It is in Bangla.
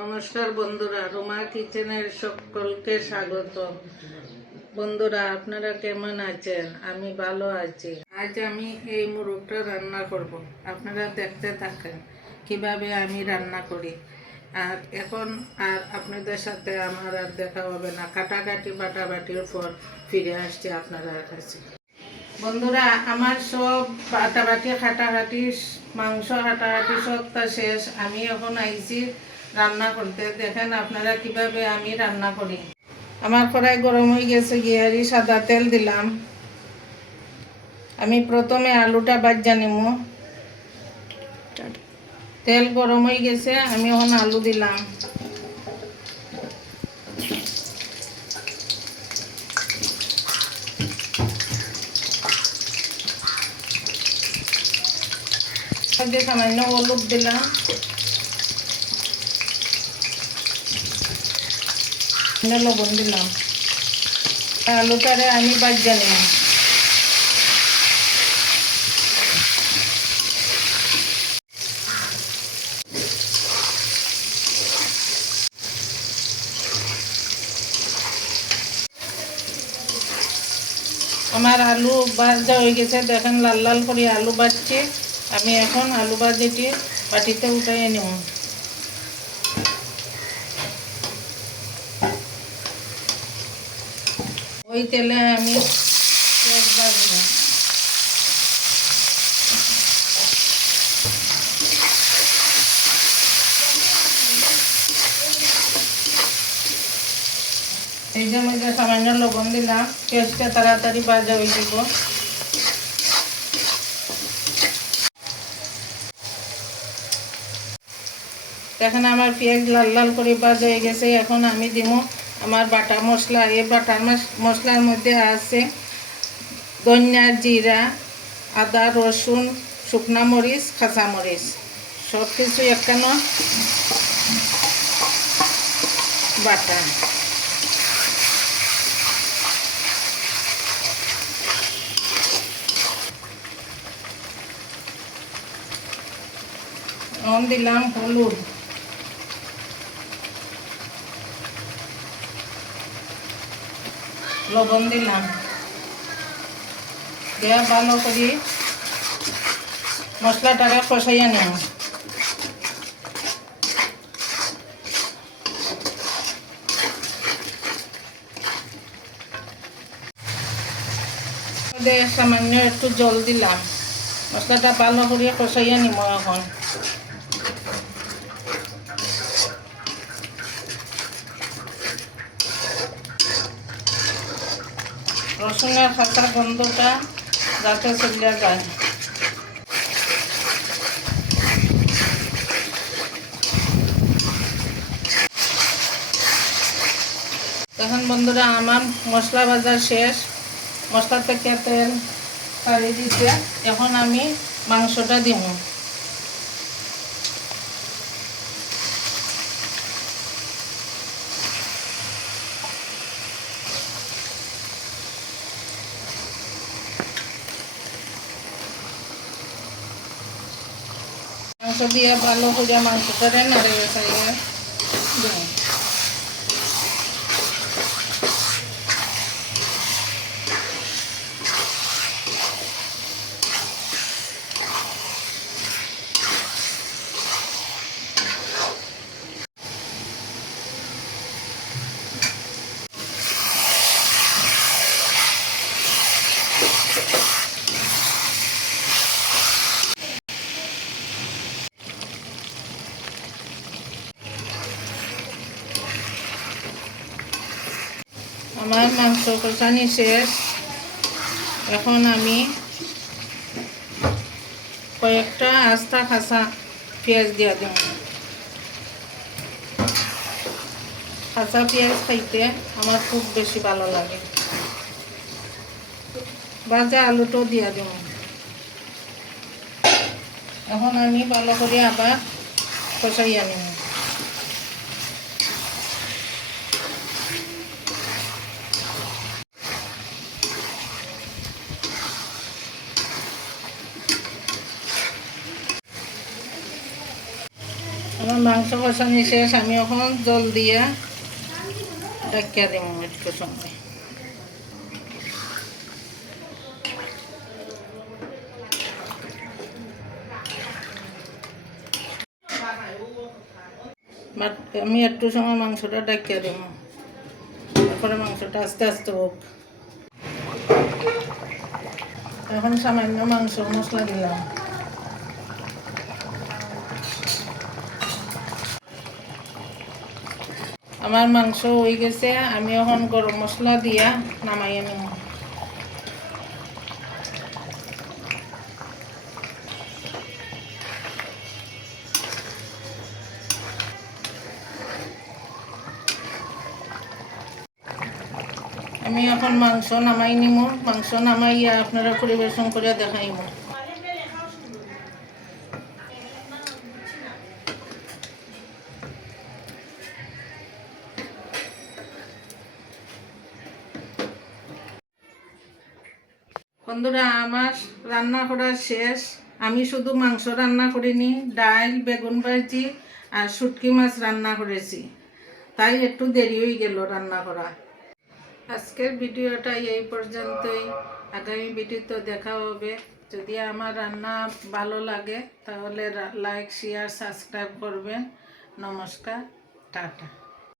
নমস্কার বন্ধুরা, রুমা কিচেনের সকলকে স্বাগত। বন্ধুরা, আপনারা কেমন আছেন? আমি ভালো আছি। আজ আমি এই মুরগটা রান্না করব। আপনারা দেখতে থাকেন কিভাবে আমি রান্না করি। আর এখন আর আপনাদের সাথে আমার আর দেখা হবে না। কাটাকাটি বাটাবাটির পর ফিরে আসছি আপনাদের কাছে। বন্ধুরা, আমার সব বাটাবাটি খাটাখাটি মাংস হাঁটাহাঁটি সবটা শেষ। আমি এখন আইছি রান্না করতে। দেখেন আপনারা কিভাবে আমি রান্না করি। আমার কড়াই গরম হয়ে গেছে, গিয়ারি সাদা তেল দিলাম। আমি প্রথমে আলুটা ভাজা নিব। তেল গরম হয়ে গেছে, আমি এখন আলু দিলাম। সামান্য হলুদ দিলাম, লবণ দিলাম। আলুটারে আমি ভাজা নিলাম। আমার আলু ভাজা হয়ে গেছে, দেখেন লাল লাল করে আলু ভাজছে। আমি এখন আলু ভাজিটি বাটিতে উঠাইয়ে নিব। ওই তেলে আমি পেঁয়াজ ভাজব। এই যে মধ্যে সামান্য লবণ দিলাম, পেঁয়াজটা তাড়াতাড়ি ভাজা হয়ে যাব। এখন আমার পেঁয়াজ লাল লাল করে ভাজা হয়ে গেছে। এখন আমি দিব আমার বাটা মশলা। এই বাটার মশলার মধ্যে আছে ধনিয়া, জিরা, আদা, রসুন, শুকনা মরিচ, কাঁচা মরিচ, সব কিছু একখানো বাটা। দিলাম হলুদ, লবণ দিলাম। দেওয়া ভালো করে মশলাটাকে কষাইয়া নেব। সামান্য একটু জল দিলাম। মশলাটা ভালো করে কষাইয়া নিব। এখন রসুনের কাঁচা গন্ধটা যাতে চলে যায়। এখন বন্ধুরা, আমার মশলা ভাজা শেষ। মশলা থেকে তেল ছাড়িয়ে দিতে এখন আমি মাংসটা দিব। মাংস দিয়ে ভালো করে মাংসটা নাড়িয়ে চাড়িয়ে দিব। আমার মাংস কষানি শেষ। এখন আমি কয়েকটা আস্তা কাঁচা পেঁয়াজ দিয়ে দেব। কাঁচা পেঁয়াজ খাইতে আমার খুব বেশি ভালো লাগে। ভাজা আলুটাও দিয়ে দেব। এখন আমি ভালো করে আবার কষাইয়া নেব। আমার মাংস কষানি শেষ, আমি এখন জল দিয়া ডাকিয়া দিব একটু সময়। আমি একটু সময় মাংসটা ডাকিয়া দিব, তারপরে মাংসটা আস্তে আস্তে হোক। এখন সামান্য মাংস মশলা দিলাম। আমার মাংস হয়ে গেছে, আমি এখন গরম মশলা দিয়া নামাইয়া নিব। আমি এখন মাংস নামাই নিব, মাংস নামাইয়া আপনারা পরিবেশন করে দেখাইব। বন্ধুরা, আমার রান্না করা শেষ। আমি শুধু মাংস রান্না করিনি, ডাল, বেগুন ভাজি আর শুটকি মাছ রান্না করেছি, তাই একটু দেরি হয়ে গেল রান্না করা। আজকের ভিডিওটা এই পর্যন্তই। আগামী ভিডিওতে দেখা হবে। যদি আমার রান্না ভালো লাগে তাহলে লাইক, শেয়ার, সাবস্ক্রাইব করবেন। নমস্কার, টাটা।